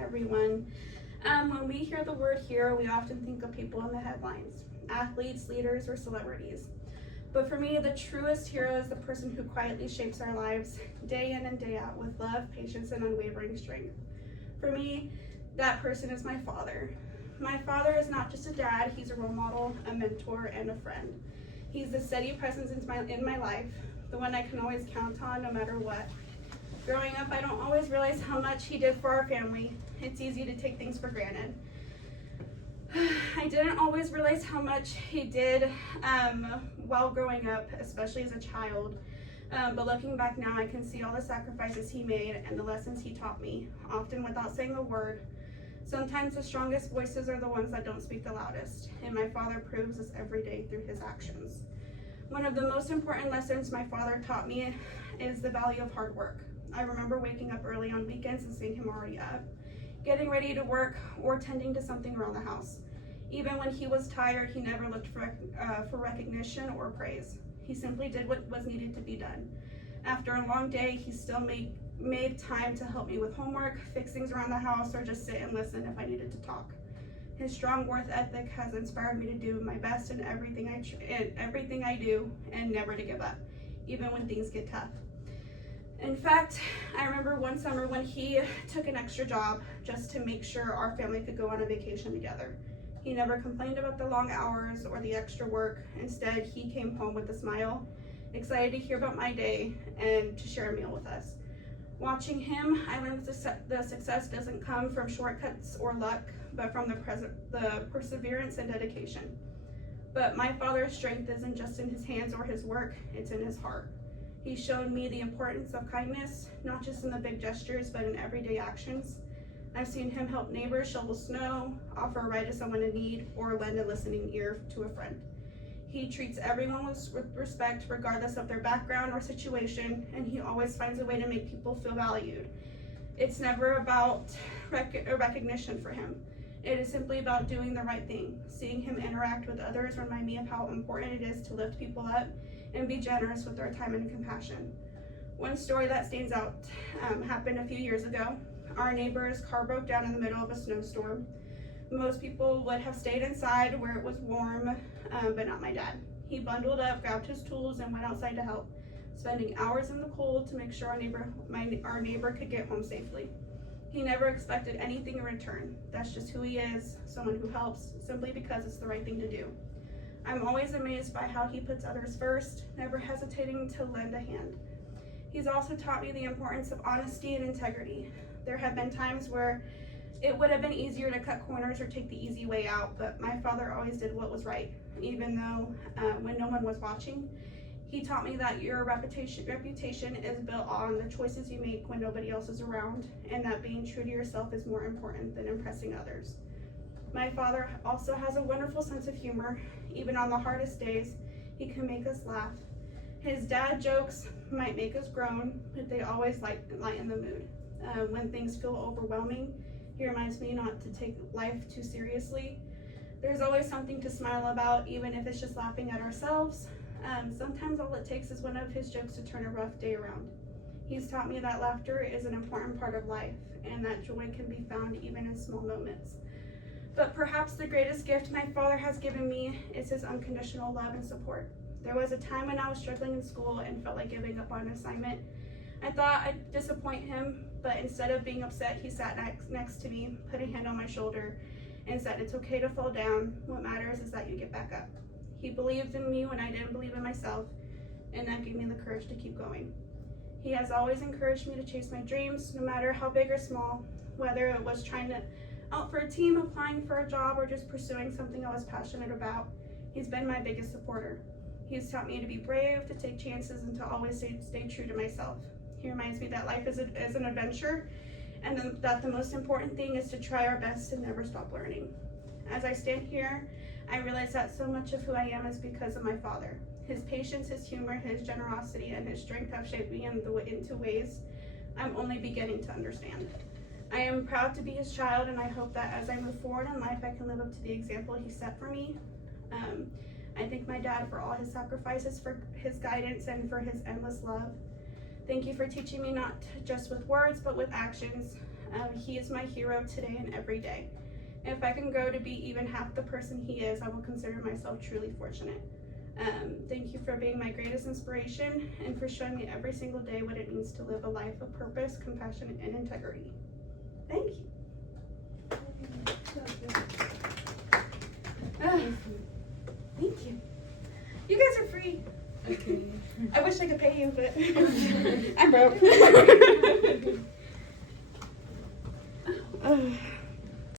everyone. When we hear the word hero, we often think of people in the headlines, athletes, leaders, or celebrities. But for me, the truest hero is the person who quietly shapes our lives day in and day out with love, patience, and unwavering strength. For me, that person is my father. My father is not just a dad, he's a role model, a mentor, and a friend. He's the steady presence in my life, the one I can always count on no matter what. Growing up, I don't always realize how much he did for our family. It's easy to take things for granted. I didn't always realize how much he did while growing up, especially as a child. But looking back now, I can see all the sacrifices he made and the lessons he taught me, often without saying a word. Sometimes the strongest voices are the ones that don't speak the loudest, and my father proves this every day through his actions. One of the most important lessons my father taught me is the value of hard work. I remember waking up early on weekends and seeing him already up, getting ready to work or tending to something around the house. Even when he was tired, he never looked for recognition or praise. He simply did what was needed to be done. After a long day, he still made time to help me with homework, fix things around the house, or just sit and listen if I needed to talk. His strong work ethic has inspired me to do my best in everything I do and never to give up, even when things get tough. In fact, I remember one summer when he took an extra job just to make sure our family could go on a vacation together. He never complained about the long hours or the extra work. Instead, he came home with a smile, excited to hear about my day and to share a meal with us. Watching him, I learned that the success doesn't come from shortcuts or luck, but from the perseverance and dedication. But my father's strength isn't just in his hands or his work, it's in his heart. He's shown me the importance of kindness, not just in the big gestures, but in everyday actions. I've seen him help neighbors shovel snow, offer a ride to someone in need, or lend a listening ear to a friend. He treats everyone with respect, regardless of their background or situation, and he always finds a way to make people feel valued. It's never about recognition for him. It is simply about doing the right thing. Seeing him interact with others remind me of how important it is to lift people up and be generous with our time and compassion. One story that stands out happened a few years ago. Our neighbor's car broke down in the middle of a snowstorm. Most people would have stayed inside where it was warm, but not my dad. He bundled up, grabbed his tools, and went outside to help, spending hours in the cold to make sure our neighbor could get home safely. He never expected anything in return. That's just who he is, someone who helps simply because it's the right thing to do. I'm always amazed by how he puts others first, never hesitating to lend a hand. He's also taught me the importance of honesty and integrity. There have been times where it would have been easier to cut corners or take the easy way out, but my father always did what was right, even though when no one was watching. He taught me that your reputation is built on the choices you make when nobody else is around, and that being true to yourself is more important than impressing others. My father also has a wonderful sense of humor. Even on the hardest days, he can make us laugh. His dad jokes might make us groan, but they always lighten the mood. When things feel overwhelming, he reminds me not to take life too seriously. There's always something to smile about, even if it's just laughing at ourselves. Sometimes all it takes is one of his jokes to turn a rough day around. He's taught me that laughter is an important part of life, and that joy can be found even in small moments. But perhaps the greatest gift my father has given me is his unconditional love and support. There was a time when I was struggling in school and felt like giving up on an assignment. I thought I'd disappoint him, but instead of being upset, he sat next to me, put a hand on my shoulder, and said, "It's okay to fall down. What matters is that you get back up." He believed in me when I didn't believe in myself, and that gave me the courage to keep going. He has always encouraged me to chase my dreams, no matter how big or small, whether it was trying out for a team, applying for a job, or just pursuing something I was passionate about. He's been my biggest supporter. He's taught me to be brave, to take chances, and to always stay true to myself. He reminds me that life is an adventure, and that the most important thing is to try our best and never stop learning. As I stand here, I realize that so much of who I am is because of my father. His patience, his humor, his generosity, and his strength have shaped me into ways I'm only beginning to understand. I am proud to be his child, and I hope that as I move forward in life, I can live up to the example he set for me. I thank my dad for all his sacrifices, for his guidance, and for his endless love. Thank you for teaching me not just with words, but with actions. He is my hero today and every day. If I can grow to be even half the person he is, I will consider myself truly fortunate. Thank you for being my greatest inspiration and for showing me every single day what it means to live a life of purpose, compassion, and integrity. Thank you. Thank you. You guys are free. Okay. I wish I could pay you, but I'm broke.